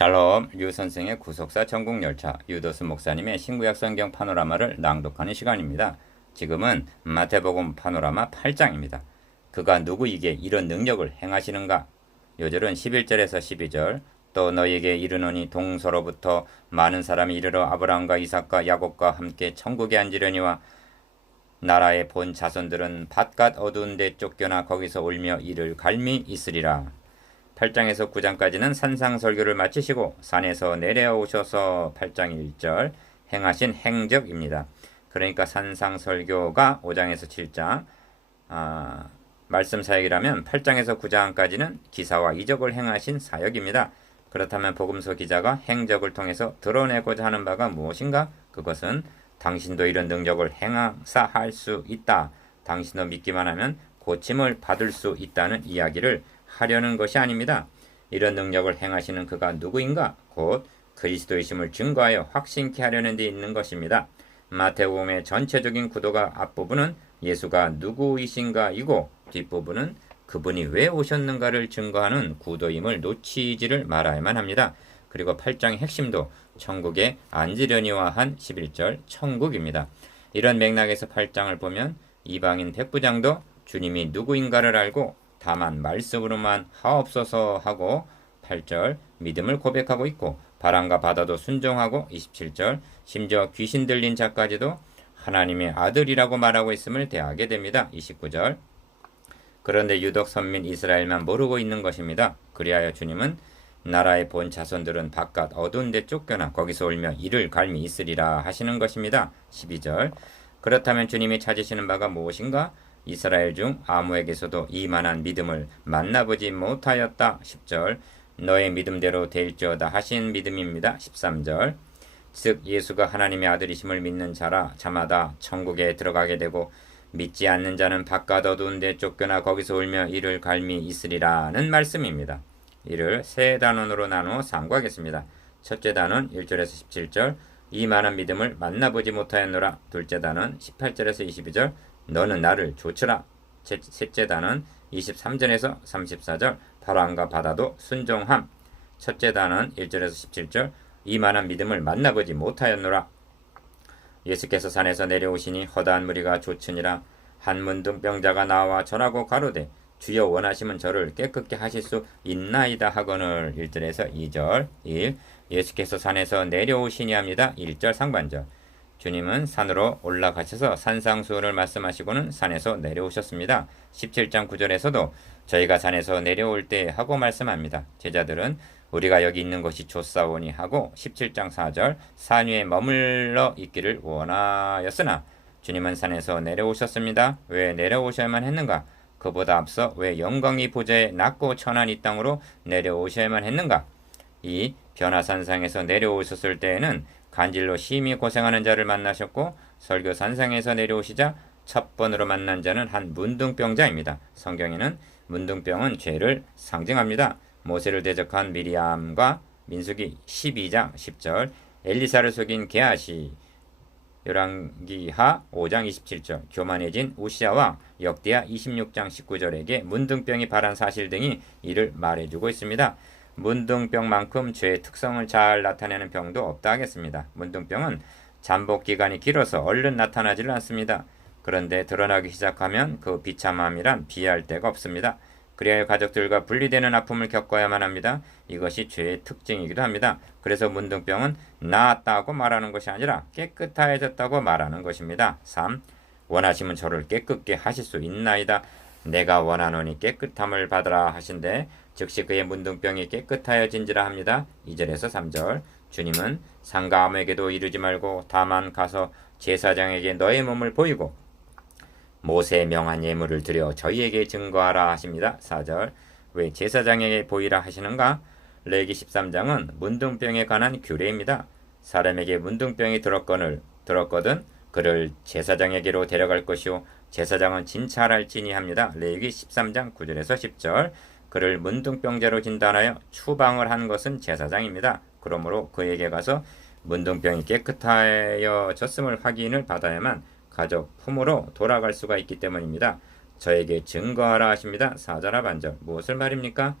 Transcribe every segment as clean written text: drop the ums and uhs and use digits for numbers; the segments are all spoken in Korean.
샬롬, 류 선생의 구속사 천국열차, 유도수 목사님의 신구약 성경 파노라마를 낭독하는 시간입니다. 지금은 마태복음 파노라마 8장입니다. 그가 누구에게 이런 능력을 행하시는가? 요절은 11절에서 12절, 또 너희에게 이르노니 동서로부터 많은 사람이 이르러 아브라함과 이삭과 야곱과 함께 천국에 앉으려니와 나라의 본 자손들은 바깥 어두운 데 쫓겨나 거기서 울며 이를 갈미 있으리라. 8장에서 9장까지는 산상설교를 마치시고 산에서 내려오셔서 8장 1절 행하신 행적입니다. 그러니까 산상설교가 5장에서 7장, 말씀 사역이라면 8장에서 9장까지는 기사와 이적을 행하신 사역입니다. 그렇다면 복음서 기자가 행적을 통해서 드러내고자 하는 바가 무엇인가? 그것은 당신도 이런 능력을 행사할 수 있다. 당신도 믿기만 하면 고침을 받을 수 있다는 이야기를 하려는 것이 아닙니다. 이런 능력을 행하시는 그가 누구인가? 곧 그리스도이심을 증거하여 확신케 하려는 데 있는 것입니다. 마태복음의 전체적인 구도가 앞부분은 예수가 누구이신가이고 뒷부분은 그분이 왜 오셨는가를 증거하는 구도임을 놓치지를 말아야만 합니다. 그리고 8장의 핵심도 천국에 앉으려니와 한 11절 천국입니다. 이런 맥락에서 8장을 보면 이방인 백부장도 주님이 누구인가를 알고 다만 말씀으로만 하옵소서 하고 8절 믿음을 고백하고 있고 바람과 바다도 순종하고 27절 심지어 귀신 들린 자까지도 하나님의 아들이라고 말하고 있음을 대하게 됩니다. 29절 그런데 유독 선민 이스라엘만 모르고 있는 것입니다. 그리하여 주님은 나라의 본 자손들은 바깥 어두운 데 쫓겨나 거기서 울며 이를 갈미 있으리라 하시는 것입니다. 12절 그렇다면 주님이 찾으시는 바가 무엇인가? 이스라엘 중 아무에게서도 이만한 믿음을 만나보지 못하였다. 10절 너의 믿음대로 될지어다 하신 믿음입니다. 13절 즉 예수가 하나님의 아들이심을 믿는 자라 자마다 천국에 들어가게 되고 믿지 않는 자는 바깥 어두운 데 쫓겨나 거기서 울며 이를 갈미 있으리라는 말씀입니다. 이를 세 단원으로 나누어 상고하겠습니다. 첫째 단원 1절에서 17절 이만한 믿음을 만나보지 못하였노라. 둘째 단원 18절에서 22절 너는 나를 조치라. 셋째 단은 23절에서 34절 바람과 바다도 순종함. 첫째 단은 1절에서 17절 이만한 믿음을 만나보지 못하였노라. 예수께서 산에서 내려오시니 허다한 무리가 조치니라. 한 문둥병자가 나와 절하고 가로되 주여 원하시면 저를 깨끗게 하실 수 있나이다 하거늘. 1절에서 2절 1 예수께서 산에서 내려오시니 합니다. 1절 상반절 주님은 산으로 올라가셔서 산상수훈을 말씀하시고는 산에서 내려오셨습니다. 17장 9절에서도 저희가 산에서 내려올 때 하고 말씀합니다. 제자들은 우리가 여기 있는 것이 좋사오니 하고 17장 4절 산 위에 머물러 있기를 원하였으나 주님은 산에서 내려오셨습니다. 왜 내려오셔야만 했는가? 그보다 앞서 왜 영광이 보좌에 낮고 천한 이 땅으로 내려오셔야만 했는가? 이 변화산상에서 내려오셨을 때에는 간질로 심히 고생하는 자를 만나셨고 설교 산상에서 내려오시자 첫 번으로 만난 자는 한 문둥병자입니다. 성경에는 문둥병은 죄를 상징합니다. 모세를 대적한 미리암과 민수기 12장 10절 엘리사를 속인 게하시 열왕기하 5장 27절 교만해진 우시아와 역대하 26장 19절에게 문둥병이 발한 사실 등이 이를 말해주고 있습니다. 문둥병만큼 죄의 특성을 잘 나타내는 병도 없다 하겠습니다. 문둥병은 잠복 기간이 길어서 얼른 나타나지를 않습니다. 그런데 드러나기 시작하면 그 비참함이란 비할 데가 없습니다. 그리하여 가족들과 분리되는 아픔을 겪어야만 합니다. 이것이 죄의 특징이기도 합니다. 그래서 문둥병은 나았다고 말하는 것이 아니라 깨끗해졌다고 말하는 것입니다. 3. 원하시면 저를 깨끗게 하실 수 있나이다. 내가 원하노니 깨끗함을 받으라 하신데 즉시 그의 문둥병이 깨끗하여진지라 합니다. 2절에서 3절 주님은 상가 아무에게도 이르지 말고 다만 가서 제사장에게 너의 몸을 보이고 모세의 명한 예물을 드려 저희에게 증거하라 하십니다. 4절 왜 제사장에게 보이라 하시는가? 레기 13장은 문둥병에 관한 규례입니다. 사람에게 문둥병이 들었거든 그를 제사장에게로 데려갈 것이요 제사장은 진찰할지니 합니다. 레기 13장 9절에서 10절 그를 문둥병자로 진단하여 추방을 한 것은 제사장입니다. 그러므로 그에게 가서 문둥병이 깨끗하여졌음을 확인을 받아야만 가족 품으로 돌아갈 수가 있기 때문입니다. 저에게 증거하라 하십니다. 4절 하반절 무엇을 말입니까?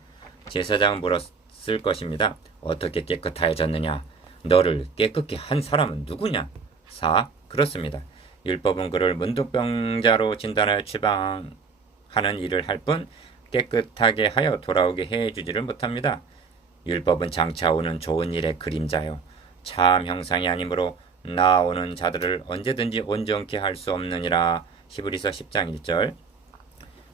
제사장 물었을 없을 것입니다. 어떻게 깨끗하여졌느냐? 너를 깨끗게 한 사람은 누구냐? 4. 그렇습니다. 율법은 그를 문둥병자로 진단하여 추방하는 일을 할 뿐 깨끗하게 하여 돌아오게 해주지를 못합니다. 율법은 장차 오는 좋은 일의 그림자요 참 형상이 아니므로 나오는 자들을 언제든지 온전케 할 수 없느니라. 히브리서 10장 1절.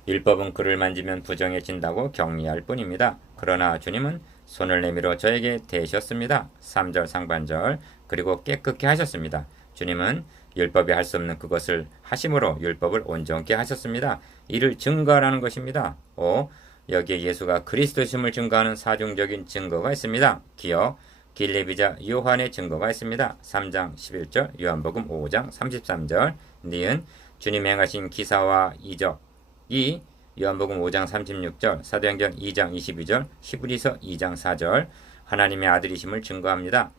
율법은 그를 만지면 부정해진다고 격리할 뿐입니다. 그러나 주님은 손을 내밀어 저에게 대셨습니다. 3절 상반절. 그리고 깨끗게 하셨습니다. 주님은 율법이 할 수 없는 그것을 하심으로 율법을 온전케 하셨습니다. 이를 증거하라는 것입니다. 5. 여기에 예수가 그리스도심을 증거하는 사중적인 증거가 있습니다. 기억, 길레비자 요한의 증거가 있습니다. 3장 11절, 요한복음 5장 33절. 니은 주님 행하신 기사와 이적. 2. 요한복음 5장 36절, 사도행전 2장 22절, 히브리서 2장 4절. 하나님의 아들이심을 증거합니다.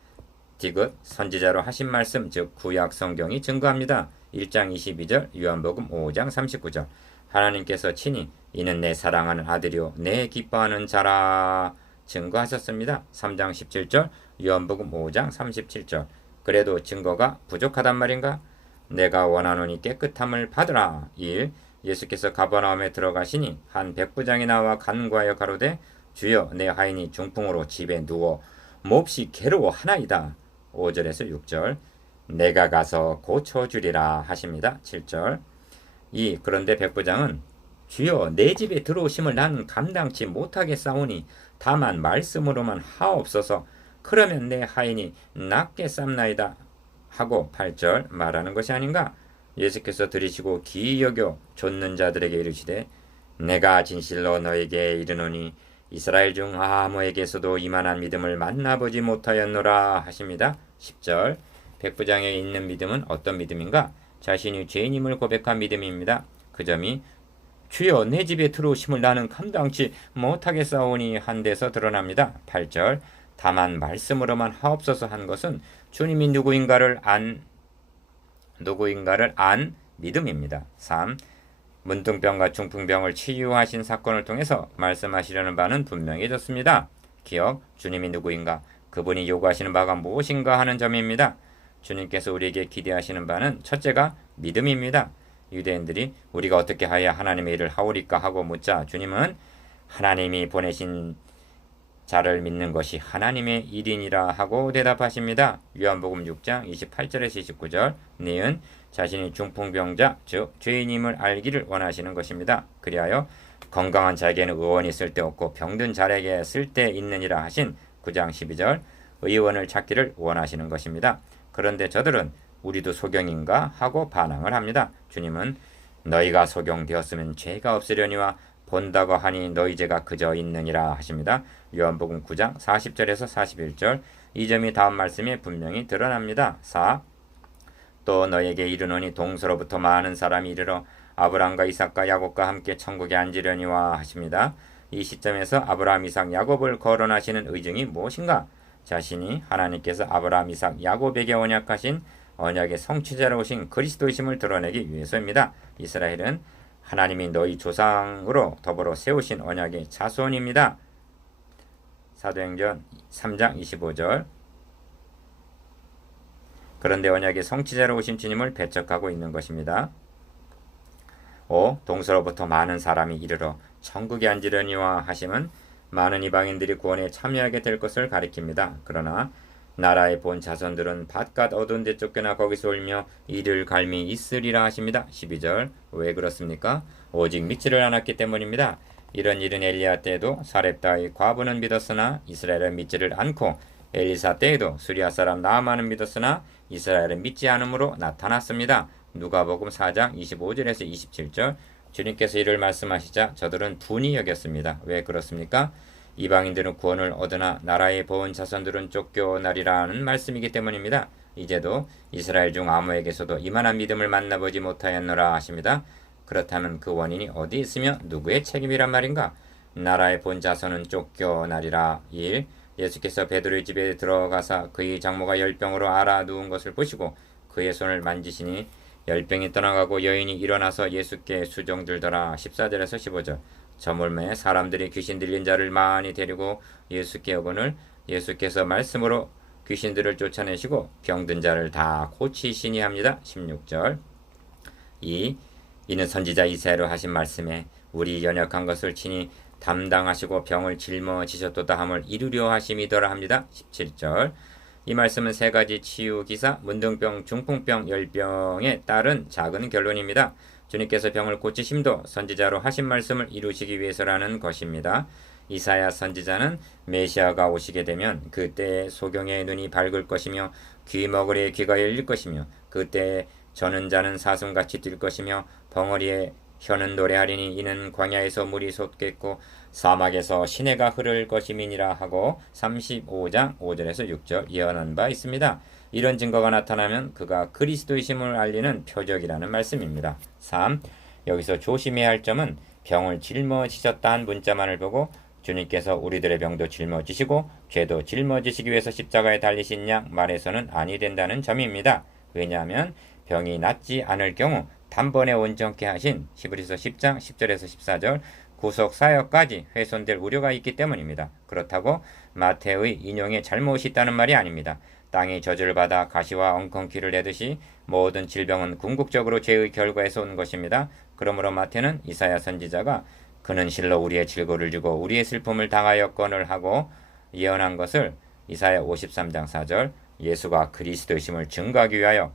디귿 선지자로 하신 말씀 즉 구약 성경이 증거합니다. 1장 22절, 요한복음 5장 39절. 하나님께서 친히 이는 내 사랑하는 아들이요 내 기뻐하는 자라 증거하셨습니다. 3장 17절, 요한복음 5장 37절. 그래도 증거가 부족하단 말인가? 내가 원하노니 깨끗함을 받으라. 1. 예수께서 가버나움에 들어가시니 한 백부장이 나와 간구하여 가로되 주여 내 하인이 중풍으로 집에 누워 몹시 괴로워하나이다. 5절에서 6절. 내가 가서 고쳐주리라 하십니다. 7절. 2. 그런데 백부장은 주여 내 집에 들어오심을 나는 감당치 못하겠사오니 다만 말씀으로만 하옵소서. 그러면 내 하인이 낫게 쌈나이다 하고 8절 말하는 것이 아닌가? 예수께서 들으시고 기이 여겨 좇는 자들에게 이르시되 내가 진실로 너에게 이르노니 이스라엘 중 아무에게서도 이만한 믿음을 만나보지 못하였노라 하십니다. 10절. 백부장에 있는 믿음은 어떤 믿음인가? 자신이 죄인임을 고백한 믿음입니다. 그 점이 주여 내 집에 들어오심을 나는 감당치 못하겠사오니 한 데서 드러납니다. 8절. 다만 말씀으로만 하옵소서 한 것은 주님이 누구인가를 안 믿음입니다. 3. 문둥병과 중풍병을 치유하신 사건을 통해서 말씀하시려는 바는 분명해졌습니다. 기억, 주님이 누구인가, 그분이 요구하시는 바가 무엇인가 하는 점입니다. 주님께서 우리에게 기대하시는 바는 첫째가 믿음입니다. 유대인들이 우리가 어떻게 하여야 하나님의 일을 하오리까 하고 묻자 주님은 하나님이 보내신 자를 믿는 것이 하나님의 일이니라 하고 대답하십니다. 요한복음 6장 28절에서 29절. 니은 자신이 중풍병자 즉 죄인임을 알기를 원하시는 것입니다. 그리하여 건강한 자에게는 의원이 쓸데없고 병든 자에게 쓸데있느니라 하신 9장 12절. 의원을 찾기를 원하시는 것입니다. 그런데 저들은 우리도 소경인가 하고 반항을 합니다. 주님은 너희가 소경되었으면 죄가 없으려니와 본다고 하니 너희 죄가 그저 있느니라 하십니다. 요한복음 9장 40절에서 41절. 이 점이 다음 말씀에 분명히 드러납니다. 4. 또 너에게 이르노니 동서로부터 많은 사람이 이르러 아브라함과 이삭과 야곱과 함께 천국에 앉으려니와 하십니다. 이 시점에서 아브라함, 이삭, 야곱을 거론하시는 의증이 무엇인가? 자신이 하나님께서 아브라함, 이삭, 야곱에게 언약하신 언약의 성취자로 오신 그리스도이심을 드러내기 위해서입니다. 이스라엘은 하나님이 너희 조상으로 더불어 세우신 언약의 자손입니다. 사도행전 3장 25절. 그런데 언약의 성취자로 오신 주님을 배척하고 있는 것입니다. 5. 동서로부터 많은 사람이 이르러 천국에 앉으려니와 하심은 많은 이방인들이 구원에 참여하게 될 것을 가리킵니다. 그러나 나라의 본 자손들은 바깥 어두운 데 쫓겨나 거기서 울며 이를 갈미 있으리라 하십니다. 12절. 왜 그렇습니까? 오직 믿지를 않았기 때문입니다. 이런 일은 엘리야 때에도 사렙다의 과부는 믿었으나 이스라엘은 믿지를 않고 엘리사 때에도 수리아 사람 나아만은 믿었으나 이스라엘은 믿지 않음으로 나타났습니다. 누가복음 4장 25절에서 27절. 주님께서 이를 말씀하시자 저들은 분이 여겼습니다. 왜 그렇습니까? 이방인들은 구원을 얻으나 나라의 본 자손들은 쫓겨나리라는 말씀이기 때문입니다. 이제도 이스라엘 중 아무에게서도 이만한 믿음을 만나보지 못하였노라 하십니다. 그렇다면 그 원인이 어디 있으며 누구의 책임이란 말인가? 나라의 본 자손은 쫓겨나리라. 1. 예수께서 베드로의 집에 들어가사 그의 장모가 열병으로 앓아 누운 것을 보시고 그의 손을 만지시니 열병이 떠나가고 여인이 일어나서 예수께 수종들더라. 14절에서 15절. 저물매에 사람들이 귀신 들린 자를 많이 데리고 예수께 오거늘 예수께서 말씀으로 귀신들을 쫓아내시고 병든 자를 다 고치시니 합니다. 16절. 이는 선지자 이사야로 하신 말씀에 우리 연약한 것을 친히 담당하시고 병을 짊어지셨도다 함을 이루려 하심이더라 합니다. 17절. 이 말씀은 세 가지 치유 기사, 문둥병, 중풍병, 열병에 따른 작은 결론입니다. 주님께서 병을 고치심도 선지자로 하신 말씀을 이루시기 위해서라는 것입니다. 이사야 선지자는 메시아가 오시게 되면 그때에 소경의 눈이 밝을 것이며 귀머거리의 귀가 열릴 것이며 그때에 저는 자는 사슴같이 뛸 것이며 벙어리에 혀는 노래하리니 이는 광야에서 물이 솟겠고 사막에서 시내가 흐를 것임이니라 하고 35장 5절에서 6절 예언한 바 있습니다. 이런 증거가 나타나면 그가 그리스도이심을 알리는 표적이라는 말씀입니다. 3. 여기서 조심해야 할 점은 병을 짊어지셨다는 문자만을 보고 주님께서 우리들의 병도 짊어지시고 죄도 짊어지시기 위해서 십자가에 달리신 양 말해서는 아니 된다는 점입니다. 왜냐하면 병이 낫지 않을 경우 단번에 온전케 하신 히브리서 10장 10절에서 14절 구속 사역까지 훼손될 우려가 있기 때문입니다. 그렇다고 마태의 인용에 잘못이 있다는 말이 아닙니다. 땅이 저주를 받아 가시와 엉겅퀴를 내듯이 모든 질병은 궁극적으로 죄의 결과에서 온 것입니다. 그러므로 마태는 이사야 선지자가 그는 실로 우리의 질고를 주고 우리의 슬픔을 당하였거늘 하고 예언한 것을 이사야 53장 4절 예수가 그리스도이심을 증거하기 위하여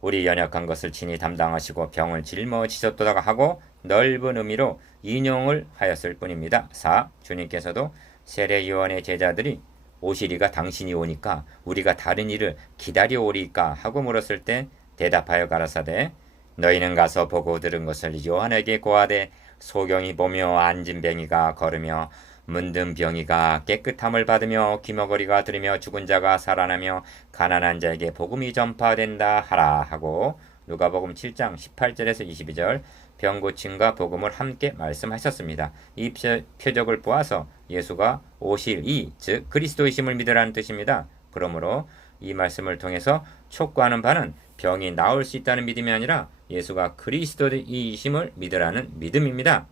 우리 연약한 것을 친히 담당하시고 병을 짊어지셨도다 하고 넓은 의미로 인용을 하였을 뿐입니다. 4. 주님께서도 세례요한의 제자들이 오시리가 당신이 오니까 우리가 다른 일을 기다려오리까 하고 물었을 때 대답하여 가라사대 너희는 가서 보고 들은 것을 요한에게 고하되 소경이 보며 앉은 병이가 걸으며 문든 병이가 깨끗함을 받으며 귀머거리가 들으며 죽은 자가 살아나며 가난한 자에게 복음이 전파된다 하라 하고 누가복음 7장 18절에서 22절 병 고침과 복음을 함께 말씀하셨습니다. 이 표적을 보아서 예수가 오실 즉 그리스도이심을 믿으라는 뜻입니다. 그러므로 이 말씀을 통해서 촉구하는 바는 병이 나을 수 있다는 믿음이 아니라 예수가 그리스도이심을 믿으라는 믿음입니다.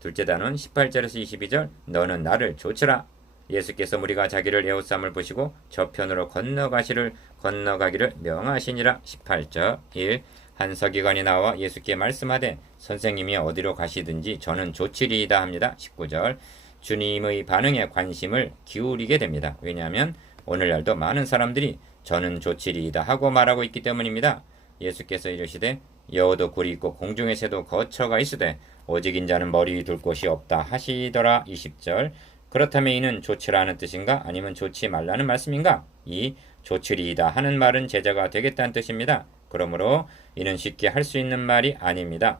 둘째 단원 18절에서 22절 너는 나를 좇으라. 예수께서 우리가 자기를 에워싸움을 보시고 저편으로 건너가기를 명하시니라. 18절 1. 한 서기관이 나와 예수께 말씀하되 선생님이 어디로 가시든지 저는 좋으리이다 합니다. 19절 주님의 반응에 관심을 기울이게 됩니다. 왜냐하면 오늘날도 많은 사람들이 저는 좋으리이다 하고 말하고 있기 때문입니다. 예수께서 이르시되 여우도 굴이 있고 공중의 새도 거처가 있으되 오직 인자는 머리 둘 곳이 없다 하시더라. 20절 그렇다면 이는 좋으라는 뜻인가 아니면 좋지 말라는 말씀인가? 이 좋으리이다 하는 말은 제자가 되겠다는 뜻입니다. 그러므로 이는 쉽게 할 수 있는 말이 아닙니다.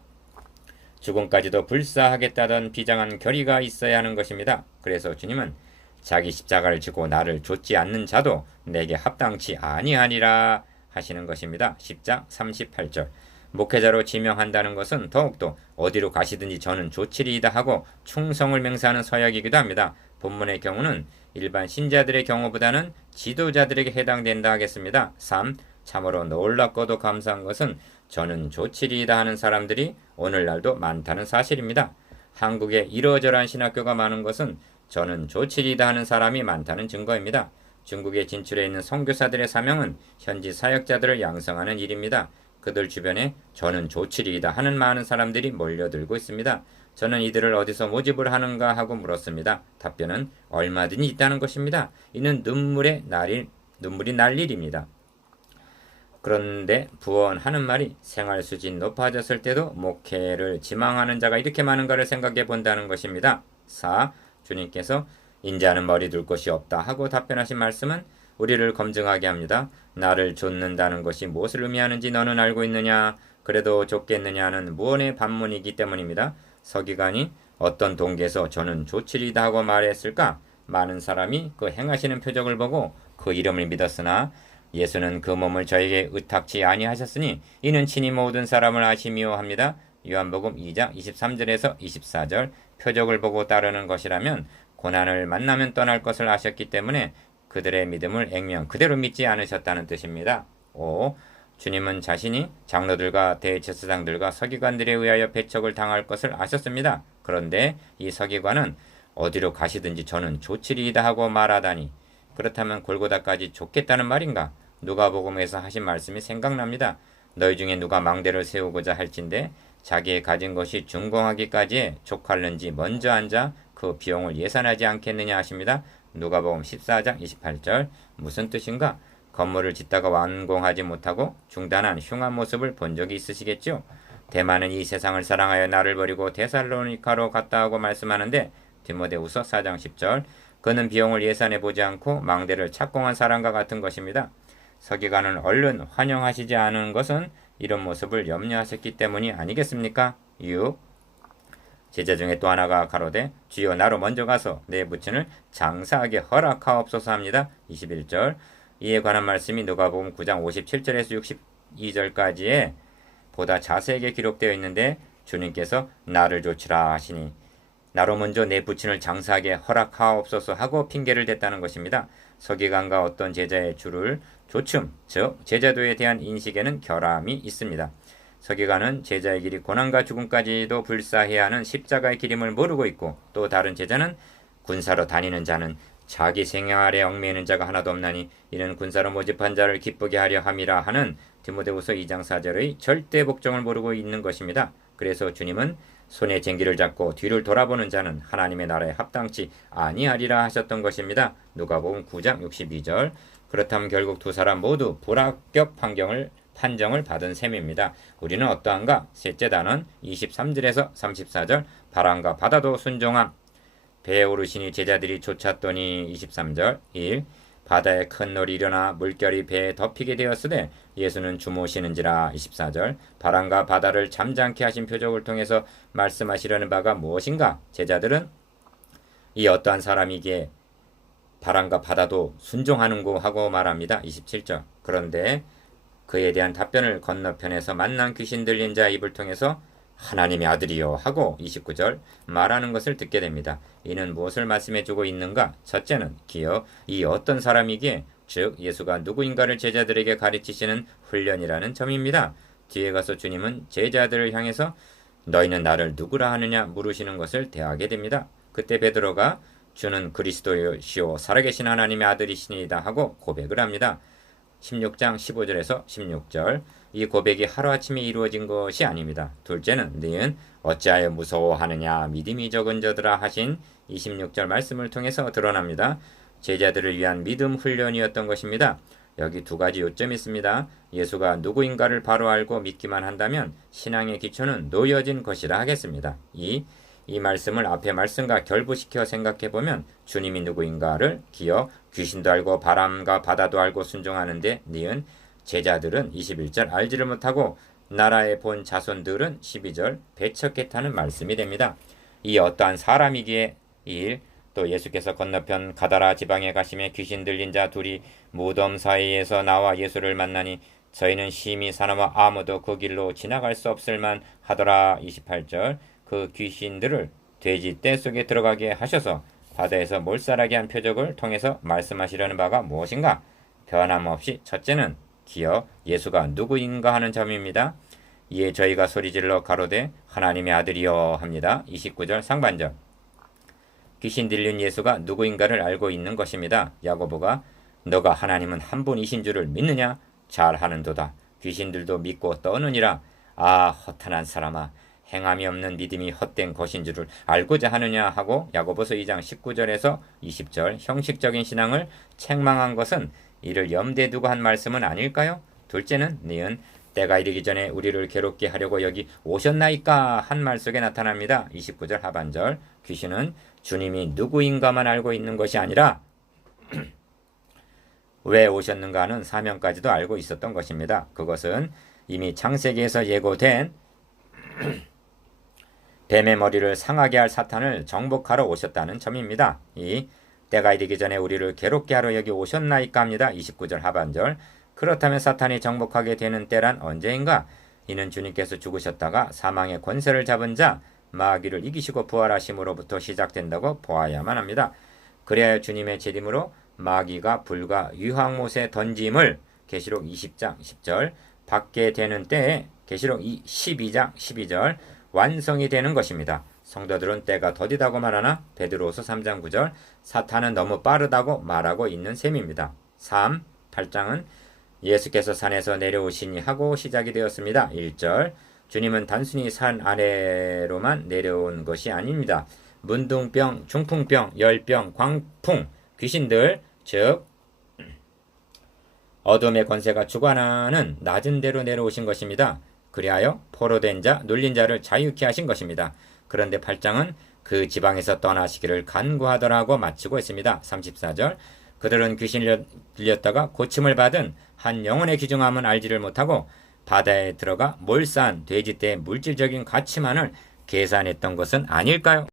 죽음까지도 불사하겠다던 비장한 결의가 있어야 하는 것입니다. 그래서 주님은 자기 십자가를 지고 나를 좇지 않는 자도 내게 합당치 아니하니라 하시는 것입니다. 10장 38절 목회자로 지명한다는 것은 더욱더 어디로 가시든지 저는 좋으리이다 하고 충성을 맹세하는 서약이기도 합니다. 본문의 경우는 일반 신자들의 경우보다는 지도자들에게 해당된다 하겠습니다. 3. 참으로 놀랍고도 감사한 것은 저는 좋으리이다 하는 사람들이 오늘날도 많다는 사실입니다. 한국에 이러저러한 신학교가 많은 것은 저는 좋으리이다 하는 사람이 많다는 증거입니다. 중국에 진출해 있는 선교사들의 사명은 현지 사역자들을 양성하는 일입니다. 그들 주변에 저는 좋으리이다 하는 많은 사람들이 몰려들고 있습니다. 저는 이들을 어디서 모집을 하는가 하고 물었습니다. 답변은 얼마든지 있다는 것입니다. 이는 눈물이 날 일입니다. 그런데 부언하는 말이 생활 수준 높아졌을 때도 목회를 지망하는 자가 이렇게 많은가를 생각해 본다는 것입니다. 4. 주님께서 인자는 머리 둘 곳이 없다 하고 답변하신 말씀은 우리를 검증하게 합니다. 나를 좇는다는 것이 무엇을 의미하는지 너는 알고 있느냐? 그래도 좇겠느냐는 무언의 반문이기 때문입니다. 서기관이 어떤 동기에서 저는 좋으리이다 하고 말했을까? 많은 사람이 그 행하시는 표적을 보고 그 이름을 믿었으나 예수는 그 몸을 저에게 의탁치 아니하셨으니 이는 친히 모든 사람을 아시미오 합니다. 요한복음 2장 23절에서 24절 표적을 보고 따르는 것이라면 고난을 만나면 떠날 것을 아셨기 때문에 그들의 믿음을 액면 그대로 믿지 않으셨다는 뜻입니다. 5. 주님은 자신이 장로들과 대제사장들과 서기관들에 의하여 배척을 당할 것을 아셨습니다. 그런데 이 서기관은 어디로 가시든지 저는 좋으리이다 하고 말하다니 그렇다면 골고다까지 좋겠다는 말인가? 누가복음에서 하신 말씀이 생각납니다. 너희 중에 누가 망대를 세우고자 할진대 자기의 가진 것이 준공하기까지에 족할는지 먼저 앉아 그 비용을 예산하지 않겠느냐 하십니다. 누가복음 14장 28절. 무슨 뜻인가? 건물을 짓다가 완공하지 못하고 중단한 흉한 모습을 본 적이 있으시겠죠? 대만은 이 세상을 사랑하여 나를 버리고 데살로니카로 갔다 하고 말씀하는데 디모데후서 4장 10절. 그는 비용을 예산해 보지 않고 망대를 착공한 사람과 같은 것입니다. 서기관은 얼른 환영하시지 않은 것은 이런 모습을 염려하셨기 때문이 아니겠습니까? 6. 제자 중에 또 하나가 가로되 주여 나로 먼저 가서 내 부친을 장사하게 허락하옵소서 합니다. 21절. 이에 관한 말씀이 누가복음 9장 57절에서 62절까지에 보다 자세하게 기록되어 있는데 주님께서 나를 조치라 하시니 나로 먼저 내 부친을 장사하게 허락하옵소서 하고 핑계를 댔다는 것입니다. 서기관과 어떤 제자의 줄을 조춤, 즉 제자도에 대한 인식에는 결함이 있습니다. 서기관은 제자의 길이 고난과 죽음까지도 불사해야 하는 십자가의 길임을 모르고 있고 또 다른 제자는 군사로 다니는 자는 자기 생활에 얽매이는 자가 하나도 없나니 이는 군사로 모집한 자를 기쁘게 하려 함이라 하는 디모데후서 2장 4절의 절대 복종을 모르고 있는 것입니다. 그래서 주님은 손에 쟁기를 잡고 뒤를 돌아보는 자는 하나님의 나라에 합당치 아니하리라 하셨던 것입니다. 누가복음 9장 62절. 그렇다면 결국 두 사람 모두 불합격 판정을 받은 셈입니다. 우리는 어떠한가? 셋째 단원 23절에서 34절. 바람과 바다도 순종함. 배에 오르시니 제자들이 쫓았더니 23절 1. 바다에 큰 놀이 일어나 물결이 배에 덮이게 되었으되 예수는 주무시는지라. 24절. 바람과 바다를 잠잠케 하신 표적을 통해서 말씀하시려는 바가 무엇인가? 제자들은 이 어떠한 사람이기에 바람과 바다도 순종하는고 하고 말합니다. 27절. 그런데 그에 대한 답변을 건너편에서 만난 귀신 들린 자 입을 통해서 하나님의 아들이요 하고 29절 말하는 것을 듣게 됩니다. 이는 무엇을 말씀해주고 있는가? 첫째는 기어 이 어떤 사람이기에 즉 예수가 누구인가를 제자들에게 가르치시는 훈련이라는 점입니다. 뒤에 가서 주님은 제자들을 향해서 너희는 나를 누구라 하느냐 물으시는 것을 대하게 됩니다. 그때 베드로가 주는 그리스도시요 살아계신 하나님의 아들이시니이다 하고 고백을 합니다. 16장 15절에서 16절. 이 고백이 하루아침에 이루어진 것이 아닙니다. 둘째는 너희는 어찌하여 무서워하느냐 믿음이 적은 자들아 하신 26절 말씀을 통해서 드러납니다. 제자들을 위한 믿음 훈련이었던 것입니다. 여기 두 가지 요점이 있습니다. 예수가 누구인가를 바로 알고 믿기만 한다면 신앙의 기초는 놓여진 것이라 하겠습니다. 이 말씀을 앞의 말씀과 결부시켜 생각해보면 주님이 누구인가를 기어 귀신도 알고 바람과 바다도 알고 순종하는데 니은 제자들은 21절 알지를 못하고 나라에 본 자손들은 12절 배척했다는 말씀이 됩니다. 이 어떠한 사람이기에 1. 또 예수께서 건너편 가다라 지방에 가심에 귀신 들린 자 둘이 무덤 사이에서 나와 예수를 만나니 저희는 심히 사나워 아무도 그 길로 지나갈 수 없을만 하더라. 28절 그 귀신들을 돼지 떼 속에 들어가게 하셔서 바다에서 몰살하게 한 표적을 통해서 말씀하시려는 바가 무엇인가? 변함없이 첫째는 기어 예수가 누구인가 하는 점입니다. 이에 저희가 소리질러 가로되 하나님의 아들이여 합니다. 29절 상반절. 귀신 들린 예수가 누구인가를 알고 있는 것입니다. 야고보가 너가 하나님은 한 분이신 줄을 믿느냐? 잘하는도다. 귀신들도 믿고 떠느니라. 아 허탄한 사람아 행함이 없는 믿음이 헛된 것인 줄을 알고자 하느냐 하고 야고보서 2장 19절에서 20절 형식적인 신앙을 책망한 것은 이를 염두에 두고 한 말씀은 아닐까요? 둘째는 니은 때가 이르기 전에 우리를 괴롭게 하려고 여기 오셨나이까 한 말 속에 나타납니다. 29절 하반절 귀신은 주님이 누구인가만 알고 있는 것이 아니라 왜 오셨는가 하는 사명까지도 알고 있었던 것입니다. 그것은 이미 창세기에서 예고된 뱀의 머리를 상하게 할 사탄을 정복하러 오셨다는 점입니다. 이 때가 이르기 전에 우리를 괴롭게 하러 여기 오셨나이까 합니다. 29절 하반절. 그렇다면 사탄이 정복하게 되는 때란 언제인가? 이는 주님께서 죽으셨다가 사망의 권세를 잡은 자 마귀를 이기시고 부활하심으로부터 시작된다고 보아야만 합니다. 그래야 주님의 재림으로 마귀가 불과 유황못에 던짐을 계시록 20장 10절 받게 되는 때에 계시록 12장 12절 완성이 되는 것입니다. 성도들은 때가 더디다고 말하나 베드로후서 3장 9절 사탄은 너무 빠르다고 말하고 있는 셈입니다. 3. 8장은 예수께서 산에서 내려오시니 하고 시작이 되었습니다. 1절 주님은 단순히 산 아래로만 내려온 것이 아닙니다. 문둥병, 중풍병, 열병, 광풍, 귀신들 즉 어둠의 권세가 주관하는 낮은 데로 내려오신 것입니다. 그리하여 포로된 자, 눌린 자를 자유케 하신 것입니다. 그런데 8장은 그 지방에서 떠나시기를 간구하더라고 마치고 있습니다. 34절 그들은 귀신을 들렸다가 고침을 받은 한 영혼의 귀중함은 알지를 못하고 바다에 들어가 몰산 돼지떼의 물질적인 가치만을 계산했던 것은 아닐까요?